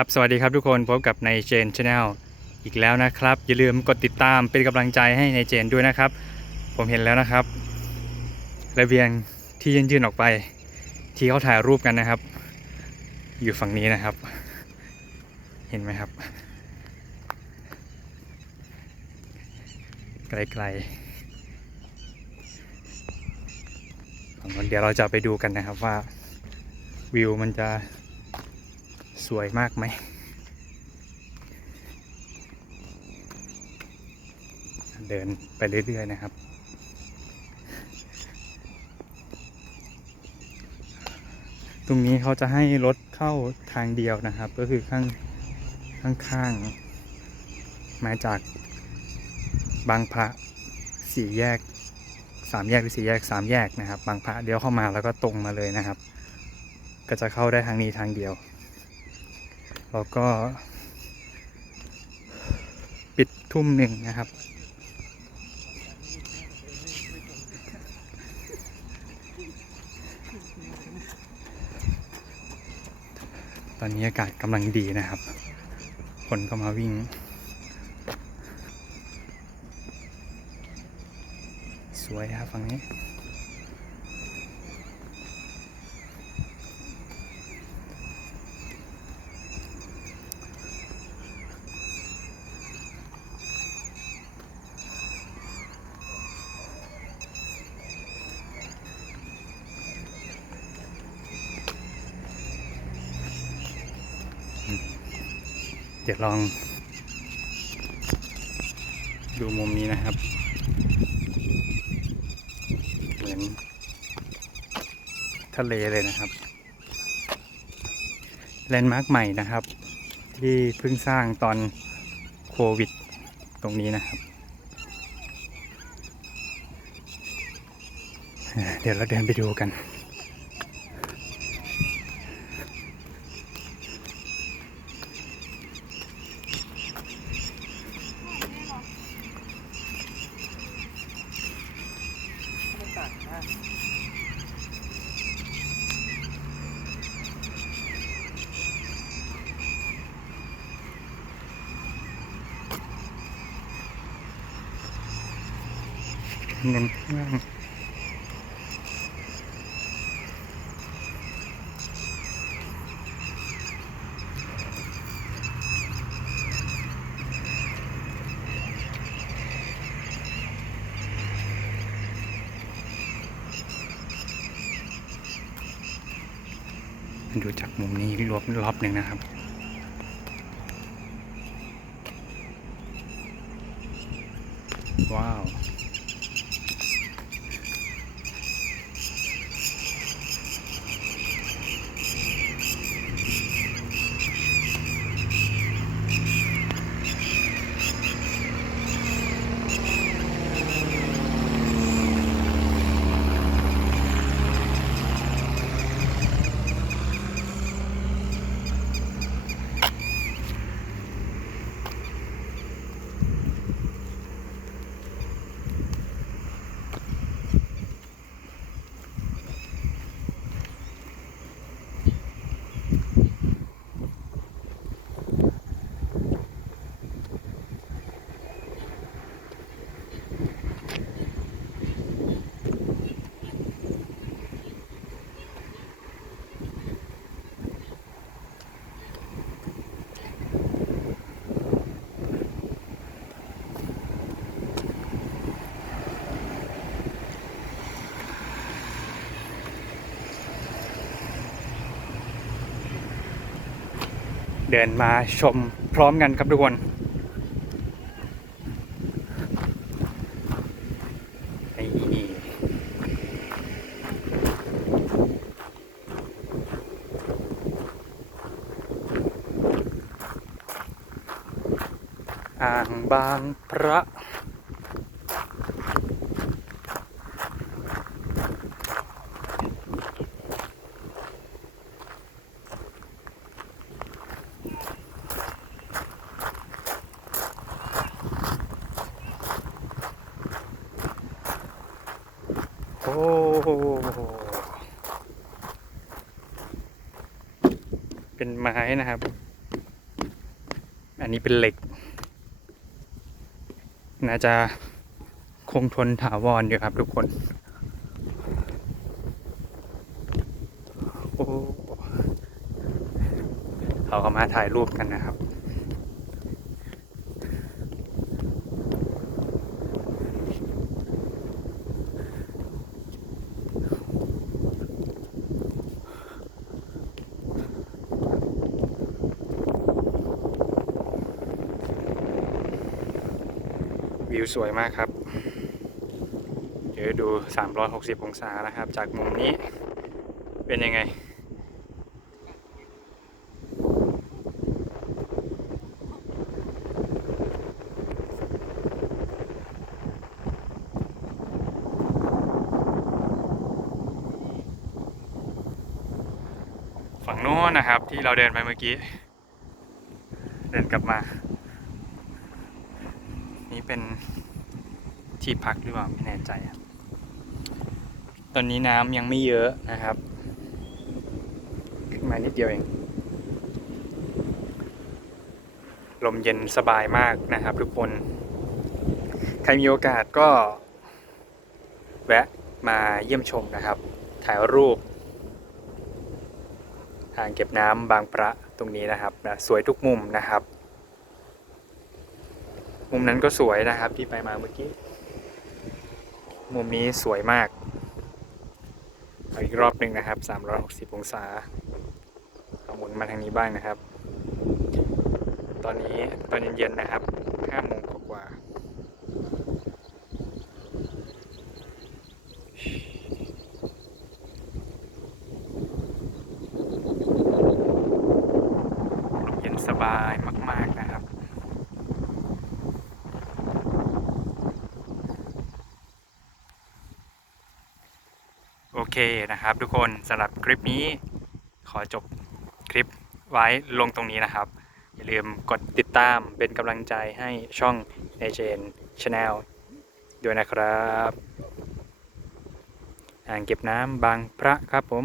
ครับสวัสดีครับทุกคนพบกับในเจนชาแนลอีกแล้วนะครับ อย่าลืมกดติดตามเป็นกำลังใจให้ในเจนด้วยนะครับ ผมเห็นแล้วนะครับ ระเบียงที่ยื่นๆออกไป ที่เขาถ่ายรูปกันนะครับ อยู่ฝั่งนี้นะครับ เห็นไหมครับ ไกลๆฝั่งนู้นเดี๋ยวเราจะไปดูกันนะครับว่าวิวมันจะ สวยมากไหม เดินไปเรื่อย ๆ นะครับ ตรงนี้เขาจะให้รถเข้าทางเดียวนะครับ ก็คือข้างข้างๆมาจากบางพระสี่แยกสามแยกหรือสี่แยกสามแยกนะครับ บางพระเลี้ยวเข้ามาแล้วก็ตรงมาเลยนะครับ ก็จะเข้าได้ทางนี้ทางเดียว แล้วก็ ปิดทุ่มหนึ่งนะครับ ตอนนี้อากาศกำลังดีนะครับ คนก็มาวิ่ง สวยครับฝั่งนี้ เดี๋ยวลอง ดูมุมนี้นะครับ เหมือนทะเลเลยนะครับแลนด์มาร์คใหม่นะครับ ที่เพิ่งสร้างตอนโควิด ตรงนี้นะครับ เดี๋ยวเราเดินไปดูกัน เน้นข้างล่างดูจากมุมนี้รวบรอบหนึ่งนะครับว้าว เดินมาชมพร้อมกันครับทุกคนอ่างบางพระ โอ้ เป็นไม้นะครับ อันนี้เป็นเหล็ก น่าจะคงทนถาวรอยู่ครับทุกคน โอ้เขาก็มาถ่ายรูปกันนะครับ วิวสวยมากครับ เดี๋ยวดู 360 องศานะครับ จากมุมนี้เป็นยังไง ฝั่งโน้นนะครับที่เราเดินไปเมื่อกี้ เดินกลับมา นี่เป็นที่พักหรือเปล่าไม่แน่ใจครับ ตอนนี้น้ำยังไม่เยอะนะครับ ขึ้นมานิดเดียวเอง ลมเย็นสบายมากนะครับทุกคน ใครมีโอกาสก็ แวะมาเยี่ยมชมนะครับ ถ่ายรูปอ่างเก็บน้ำบางประตรงนี้นะครับนะสวยทุกมุมนะครับ มุมนั้นก็สวยนะครับที่ไปมาเมื่อกี้ มุมนี้สวยมากเอาอีกรอบหนึ่งนะครับ 360 องศาเอาหมุนมาทางนี้บ้างนะครับ ตอนนี้ตอนเย็นๆนะครับ5โมงกว่าๆลมเย็นสบายมากๆนะครับ เคนะครับ ทุกคนสำหรับคลิปนี้ ขอจบคลิปไว้ลงตรงนี้นะครับ อย่าลืมกดติดตามเป็นกำลังใจให้ช่อง n j n Channel ด้วยนะครับ อ่างเก็บน้ำบางพระครับผม